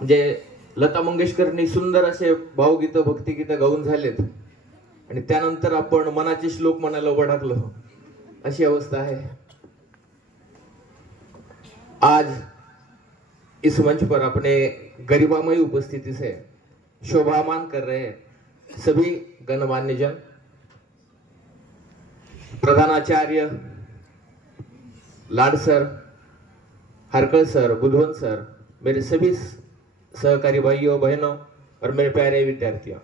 म्हणजे लता मंगेशकरनी सुंदर असे भावगीत भक्तिगीत गाऊन झालेत आणि त्यानंतर आपण मनाचे श्लोक म्हणायला वढाकलो, अशी अवस्था आहे आज। इस मंच पर अपने गरिमामय उपस्थिति से शोभामान कर रहे सभी गणमान्य जन, प्रधानाचार्य लाड सर, हरकल सर, बुधवन सर, मेरे सभी सहकारी भाइयों बहनों और मेरे प्यारे विद्यार्थियों,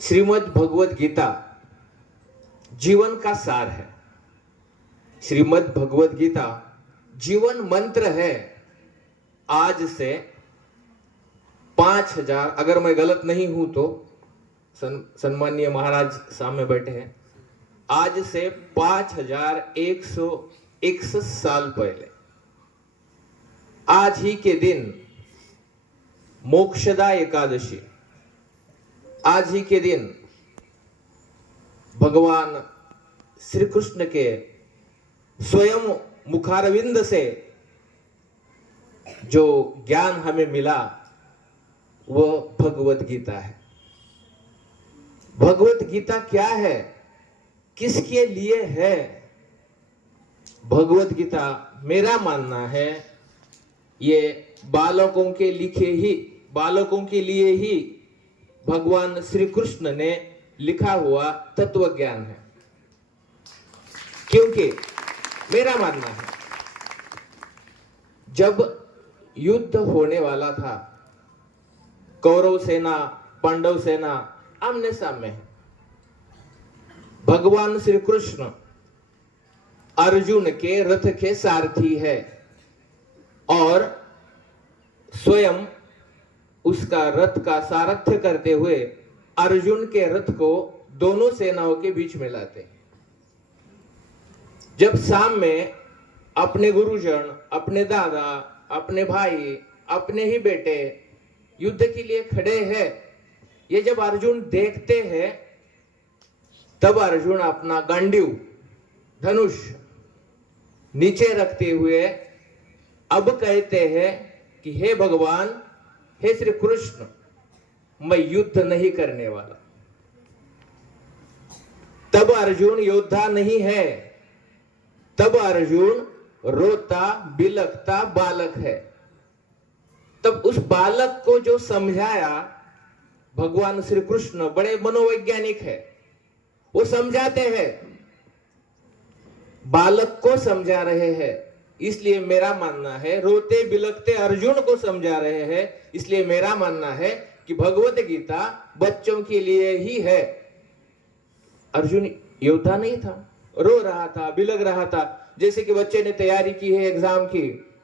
श्रीमद् भगवत गीता जीवन का सार है। श्रीमद् भगवत गीता जीवन मंत्र है। आज से 5000, अगर मैं गलत नहीं हूं तो सम्मानीय महाराज सामने बैठे हैं, आज से 5161 साल पहले आज ही के दिन मोक्षदा एकादशी, आज ही के दिन भगवान श्री कृष्ण के स्वयं मुखारविंद से जो ज्ञान हमें मिला वो भगवत गीता है। भगवत गीता क्या है, किसके लिए है? भगवत गीता मेरा मानना है ये बालकों के लिए ही भगवान श्री कृष्ण ने लिखा हुआ तत्व ज्ञान है। क्योंकि मेरा मानना है जब युद्ध होने वाला था, कौरव सेना पांडव सेना आमने सामने है, भगवान श्री कृष्ण अर्जुन के रथ के सारथी है और स्वयं उसका रथ का सारथ्य करते हुए अर्जुन के रथ को दोनों सेनाओं के बीच में लाते हैं। जब सामने अपने गुरुजन, अपने दादा, अपने भाई, अपने ही बेटे युद्ध के लिए खड़े हैं, ये जब अर्जुन देखते हैं तब अर्जुन अपना गांडीव धनुष नीचे रखते हुए अब कहते हैं कि हे भगवान, हे श्री कृष्ण, मैं युद्ध नहीं करने वाला। तब अर्जुन योद्धा नहीं है, तब अर्जुन रोता बिलखता बालक है। तब उस बालक को जो समझाया भगवान श्री कृष्ण, बड़े मनोवैज्ञानिक है, वो समझाते हैं, बालक को समझा रहे हैं। इसलिए मेरा मानना है रोते बिलखते अर्जुन को समझा रहे हैं। इसलिए मेरा मानना है कि भगवत गीता बच्चों के लिए ही है। अर्जुन योद्धा नहीं था, रो रहा था, बिलख रहा था। जैसे कि बच्चे ने तैयारी की है एग्जाम की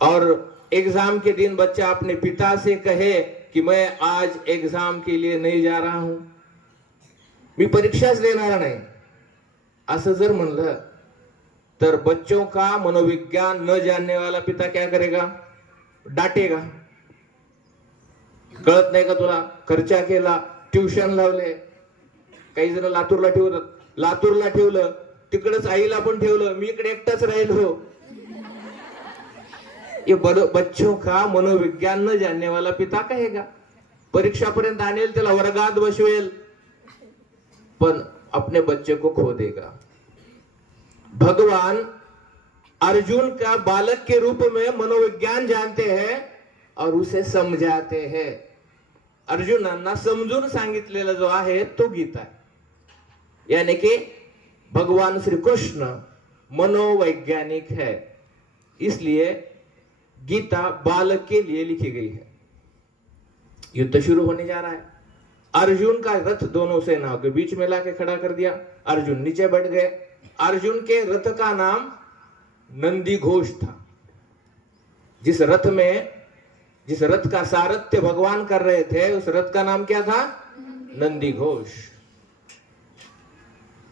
और एग्जाम के दिन बच्चा अपने पिता से कहे कि मैं आज एग्जाम के लिए नहीं जा रहा हूं, मी परीक्षाच देणार नाही, असं जर म्हणलं तर बच्चों का मनोविज्ञान न जानने वाला पिता क्या करेगा? डांटेगा। कळत नाही का तुला? खर्चा केला, ट्युशन लावले, काही जण लातूरला ठेवतात, लातूरला ठेवलं, तिकडेच आईला पण ठेवलं, मी इकडे एकटाच राहिलो। ये बच्चों का मनोविज्ञान न जानने वाला पिता कहेगा। परीक्षा पर्यंत आणेल, त्याला वर्गात बसवेल, पण अपने बच्चे को खो देगा। भगवान अर्जुन का बालक के रूप में मनोविज्ञान जानते हैं और उसे समझाते हैं। अर्जुनांना समजून सांगितलेला जो आहे तो गीता है। यानी कि भगवान श्री कृष्ण मनोवैज्ञानिक है, इसलिए गीता बालक के लिए लिखी गई है। युद्ध शुरू होने जा रहा है। अर्जुन का रथ दोनों सेनाओं के बीच में लाके खड़ा कर दिया। अर्जुन नीचे बैठ गए। अर्जुन के रथ का नाम नंदी घोष था। जिस रथ का सारथ्य भगवान कर रहे थे, उस रथ का नाम क्या था? नंदी घोष।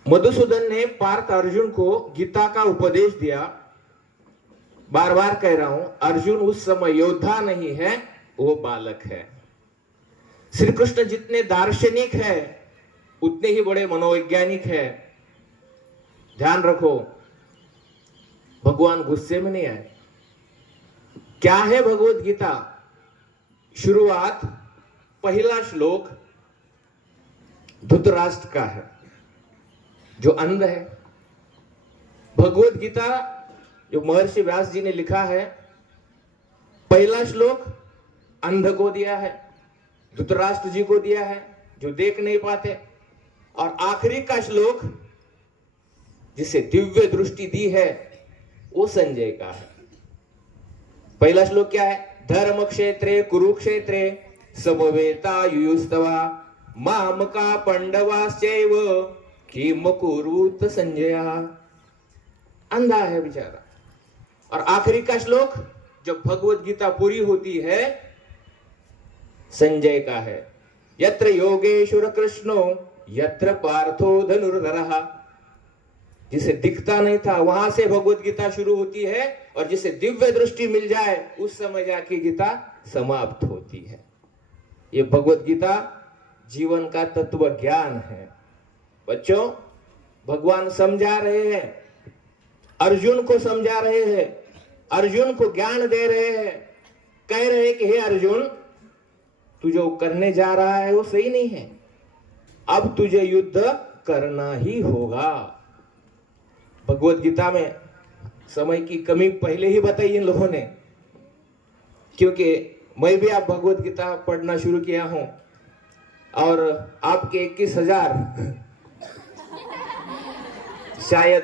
मधुसूदन ने पार्थ अर्जुन को गीता का उपदेश दिया। बार बार कह रहा हूं, अर्जुन उस समय योद्धा नहीं है, वो बालक है। श्री कृष्ण जितने दार्शनिक है उतने ही बड़े मनोवैज्ञानिक है। ध्यान रखो, भगवान गुस्से में नहीं आए, क्या है भगवत गीता? शुरुआत पहला श्लोक धृतराष्ट्र का है, जो अंध है। भगवत गीता जो महर्षि व्यास जी ने लिखा है, पहला श्लोक अंध को दिया है, धृतराष्ट्र जी को दिया है जो देख नहीं पाते, और आखिरी का श्लोक जिसे दिव्य दृष्टि दी है वो संजय का है। पहला श्लोक क्या है? धर्म क्षेत्रे कुरुक्षेत्रे समवेतायुस्तवा मामका पांडवाश्चैव किम कुरुत संजया। अंधा है बेचारा। और आखिरी का श्लोक जब भगवत गीता पूरी होती है संजय का है, यत्र योगेश्वर कृष्णो यत्र पार्थो धनुर्धरः। जिसे दिखता नहीं था वहां से भगवत गीता शुरू होती है, और जिसे दिव्य दृष्टि मिल जाए उस समय जाके गीता समाप्त होती है। ये भगवत गीता जीवन का तत्व ज्ञान है। बच्चों, भगवान समझा रहे हैं, अर्जुन को समझा रहे हैं, अर्जुन को ज्ञान दे रहे हैं, कह रहे हैं कि हे अर्जुन, तू जो करने जा रहा है वो सही नहीं है, अब तुझे युद्ध करना ही होगा। भगवत गीता में समय की कमी पहले ही बताई इन लोगों ने, क्योंकि मैं भी आप भगवत गीता पढ़ना शुरू किया हूं, और आपके 21,000 शायद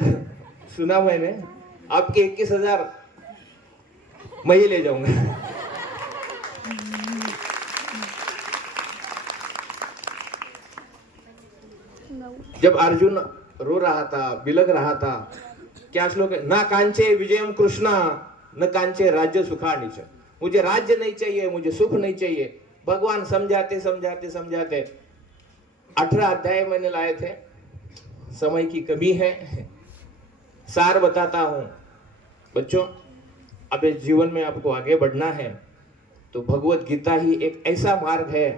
सुना मैंने, आपके 21,000 मैं ही ले जाऊंगा। जब अर्जुन रो रहा था, बिलख रहा था, क्या श्लोक है? ना कांचे विजयम कृष्णा न कांचे राज्य सुखानिच। मुझे राज्य नहीं चाहिए, मुझे सुख नहीं चाहिए। भगवान समझाते समझाते समझाते 18 अध्याय मैंने लाए थे, समय की कमी है, सार बताता हूं। बच्चों, अब इस जीवन में आपको आगे बढ़ना है तो भगवत गीता ही एक ऐसा मार्ग है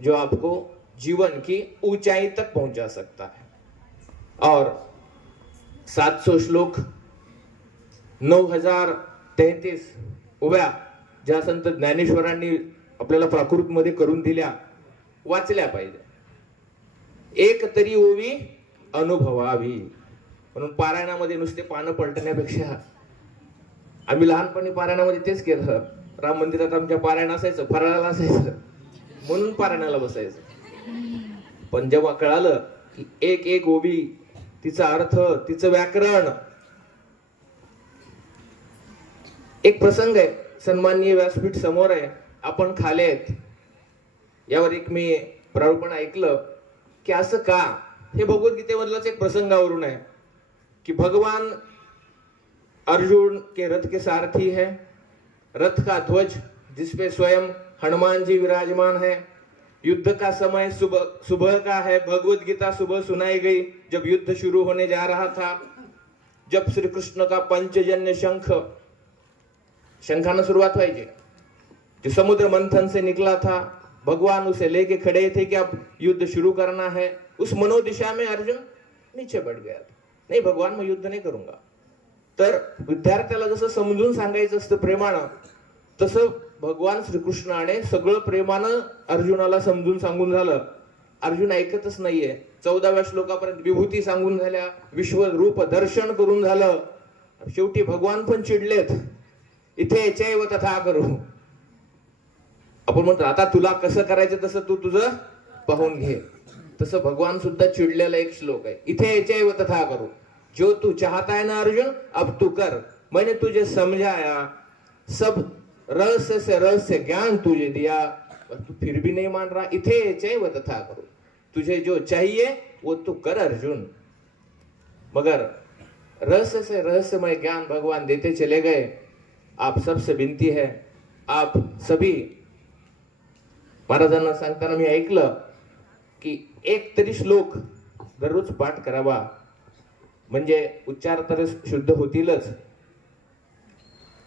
जो आपको जीवन की ऊंचाई तक पहुंचा सकता है। और 700 श्लोक 9033 उभ्या ज्या संत ज्ञानेश्वरांनी आपल्याला प्राकृत मध्ये करून दिल्या, वाचल्या पाहिजे। एक तरी ओवी अनुभवावी, म्हणून पारायणामध्ये नुसते पानं पलटण्यापेक्षा आम्ही लहानपणी पारायणामध्ये तेच केलं। राम मंदिरात आमच्या पारायण असायचं, फराळाला असायचं, म्हणून पारायणाला बसायचं। पण जेव्हा कळालं की एक एक ओवी, तिचा अर्थ, तिचं व्याकरण, एक प्रसंग आहे, सन्माननीय व्यासपीठ समोर आहे, आपण खाले आहेत, यावर एक मी प्रारूपण ऐकलं की असं का, हे भगवद्गीतेमधलाच एक प्रसंगावरून आहे कि भगवान अर्जुन के रथ के सारथी है, रथ का ध्वज जिसपे स्वयं हनुमान जी विराजमान है, युद्ध का समय सुबह सुबह का है, भगवत गीता सुबह सुनाई गई जब युद्ध शुरू होने जा रहा था, जब श्री कृष्ण का पंचजन्य शंख, शंखाना शुरुआत व्हायची, जो समुद्र मंथन से निकला था, भगवान उसे लेके खड़े थे कि अब युद्ध शुरू करना है। उस मनोदिशा में अर्जुन नीचे बैठ गया था, नाही भगवान मैं युद्ध नहीं करूंगा। तर विद्यार्थ्याला जसं समजून सांगायचं असतं प्रेमानं, तसं भगवान श्रीकृष्णाने सगळं प्रेमानं अर्जुनाला समजून सांगून झालं। अर्जुन ऐकतच नाहीये। 14व्या श्लोकापर्यंत विभूती सांगून झाल्या, विश्व रूप दर्शन करून झालं, शेवटी भगवान पण चिडलेत, इथे चैव तथा करू। आपण म्हणतो आता तुला कसं करायचं तसं तू तुझं पाहून घे, तसं भगवान सुद्धा चिडलेला एक श्लोक आहे, इथे चैव तथा करू। जो तू चाहता है ना अर्जुन, अब तू कर, मैंने तुझे समझाया, सब रहस्य से रहस्य ज्ञान तुझे दिया, और तू फिर भी नहीं मान रहा, इथे चैव तथा करो। तुझे जो चाहिए वो तू कर अर्जुन। मगर रहस्य से रहस्यमय ज्ञान भगवान देते चले गए। आप सबसे विनती है, आप सभी, महाराजांना सांगताना मी ऐकलं की एक तरी श्लोक दररोज पाठ करावा, म्हणजे उच्चार तर शुद्ध होतीलच।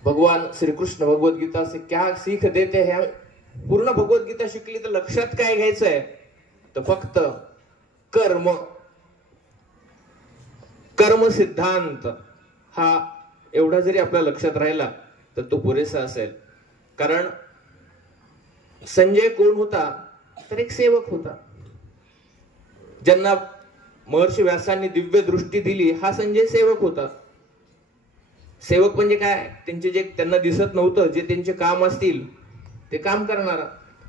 भगवान श्री कृष्ण भगवत गीता से क्या सीख देते हैं, पूर्ण भगवत गीता शिकली तर लक्षात काय घ्यायचंय, तर फक्त कर्म, कर्म सिद्धांत हा एवढा जरी आपल्या लक्षात राहिला तर तो पुरेसा असेल. कारण संजय कोण होता, तर एक सेवक होता. ज्यांना महर्षी व्यासांनी दिव्य दृष्टी दिली, हा संजय सेवक होता. सेवक म्हणजे काय, त्यांचे जे त्यांना दिसत नव्हतं, जे त्यांचे काम असतील ते काम करणारा,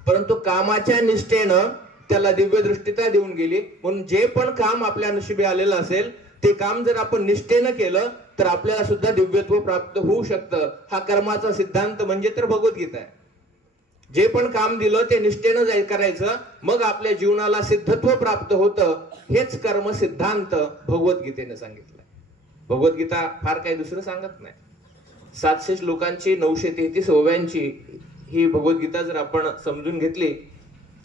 परंतु कामाच्या निष्ठेनं त्याला दिव्य दृष्टीता देऊन गेली. म्हणून जे पण काम आपल्या नशिबी आलेलं असेल ते काम जर आपण निष्ठेनं केलं तर आपल्याला सुद्धा दिव्यत्व प्राप्त होऊ शकतं. हा कर्माचा सिद्धांत म्हणजे तर भगवद्गीता आहे. जे पण काम दिलं ते निष्ठेनं करायचं, मग आपल्या जीवनाला सिद्धत्व प्राप्त होतं. हेच कर्म सिद्धांत भगवद्गीतेने सांगितलंय. भगवद्गीता फार काही दुसरं सांगत नाही. 700 श्लोकांची 933 ओव्यांची ही भगवद्गीता जर आपण समजून घेतली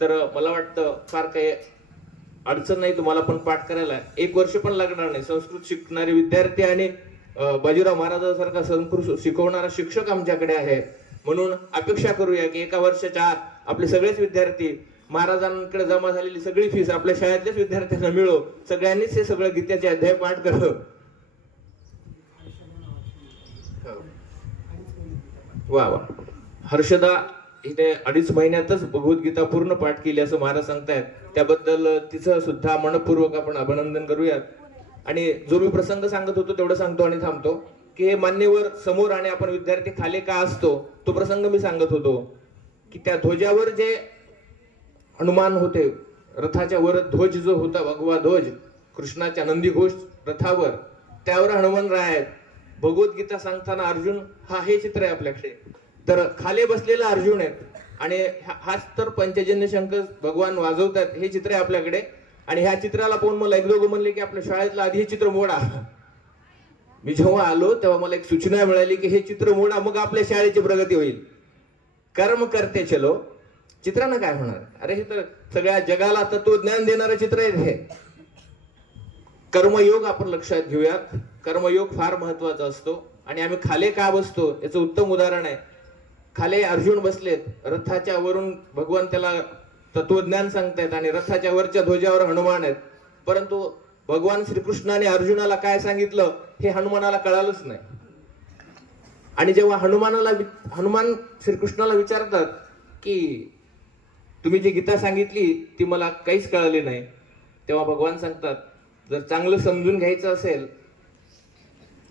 तर मला वाटतं फार काही अडचण नाही तुम्हाला पण पाठ करायला. 1 वर्ष पण लागणार नाही. संस्कृत शिकणारे विद्यार्थी आणि बाजीराव महाराजांसारखा संस्कृत शिकवणारा शिक्षक आमच्याकडे आहे. म्हणून अपेक्षा करूया की 1 वर्षाच्या आत आपले सगळेच विद्यार्थी महाराजांकडे जमा झालेली सगळी फीस आपल्या शाळेतल्याच विद्यार्थ्यांना मिळो. सगळ्यांनीच हे सगळं गीतेचे अध्याय पाठ करावं. वा वा. हर्षदा इथे 2.5 महिन्यातच भगवद्गीता पूर्ण पाठ केली असं महाराज सांगतायत. त्याबद्दल तिचं सुद्धा मनपूर्वक आपण अभिनंदन करूयात. आणि जो मी प्रसंग सांगत होतो तेवढं सांगतो आणि थांबतो की हे मान्यवर समोर आणि आपण विद्यार्थी खाली का असतो, तो प्रसंग मी सांगत होतो की त्या ध्वजावर जे हनुमान होते, रथाच्या वर ध्वज जो होता भगवा ध्वज कृष्णाच्या नंदी घोष रथावर, त्यावर हनुमान राय आहेत. भगवद्गीता सांगताना अर्जुन हा हे चित्र आहे आपल्याकडे, तर खाली बसलेला अर्जुन आहे आणि हाच तर पंचजन्य शंख भगवान वाजवतात हे चित्र आहे आपल्याकडे. आणि ह्या चित्राला पाहून मला एक दोघं म्हणले की आपल्या शाळेतलं आधी हे चित्र मोडा. मी जेव्हा आलो तेव्हा मला एक सूचना मिळाली की हे चित्र मोडा, मग आपल्या शाळेची प्रगती होईल. कर्म करते चलो, चित्रानं काय होणार. अरे हे तर सगळ्या जगाला तत्वज्ञान देणारं चित्र आहे हे. कर्मयोग आपण लक्षात घेऊयात. कर्मयोग फार महत्वाचा असतो. आणि आम्ही खाली का बसतो याचं उत्तम उदाहरण आहे. खाली अर्जुन बसलेत, रथाच्या वरून भगवान त्याला तत्वज्ञान सांगतायत आणि रथाच्या वरच्या ध्वजावर हनुमान आहेत. परंतु भगवान श्रीकृष्णाने अर्जुनाला काय सांगितलं हे हनुमानाला कळालंच नाही. आणि जेव्हा हनुमान श्रीकृष्णाला विचारतात की तुम्ही जी गीता सांगितली ती मला काहीच कळाली नाही, तेव्हा भगवान सांगतात जर चांगलं समजून घ्यायचं असेल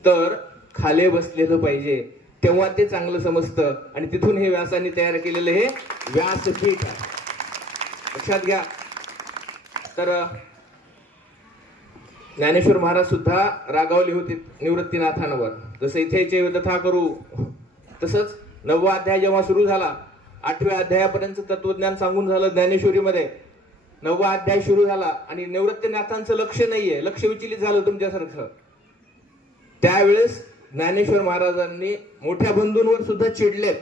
तर खाली बसलेलं पाहिजे, तेव्हा ते चांगलं समजतं. आणि तिथून हे व्यासांनी तयार केलेलं हे व्यासपीठ आहे, लक्षात घ्या. तर ज्ञानेश्वर महाराज सुद्धा रागावले होते निवृत्तीनाथांवर. जसं इथे तथा करू, तसंच 9वा अध्याय जेव्हा सुरू झाला, 8व्या अध्यायापर्यंत तत्वज्ञान सांगून झालं ज्ञानेश्वरीमध्ये. 9वा अध्याय सुरू झाला आणि निवृत्तीनाथांचं लक्ष नाहीये, लक्ष विचलित झालं तुमच्यासारखं. त्यावेळेस ज्ञानेश्वर महाराजांनी मोठ्या बंधूंवर सुद्धा चिडलेत.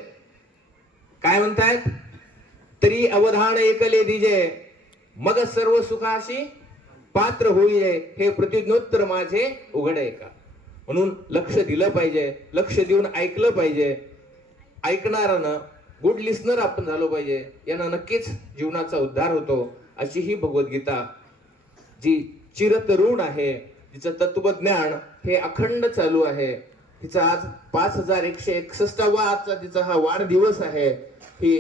काय म्हणतायत, तरी अवधान एकले दिजे, मग सर्व सुखाशी पात्र होईये, हे प्रतिज्ञोत्तर माझे उघडे का. म्हणून लक्ष दिलं पाहिजे, लक्ष देऊन ऐकलं पाहिजे. ऐकणारानं गुड लिस्नर आपण झालो पाहिजे, यानं नक्कीच जीवनाचा उद्धार होतो. अशी ही भगवद्गीता जी चिरतरुण आहे, जिचं तत्वज्ञान हे अखंड चालू आहे. तिचा आज 5161वा आजचा तिचा हा वाढदिवस आहे. ही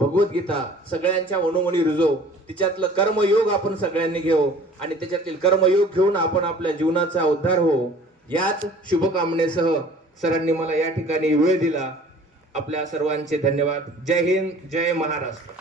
भगवद्गीता सगळ्यांच्या मनोमनी रुजो. तिच्यातलं कर्मयोग आपण सगळ्यांनी घेऊ आणि त्याच्यातील कर्मयोग घेऊन आपण आपल्या जीवनाचा उद्धार हो. याच शुभकामनेसह सरांनी मला या ठिकाणी वेळ दिला. आपल्या सर्वांचे धन्यवाद. जय हिंद, जय महाराष्ट्र.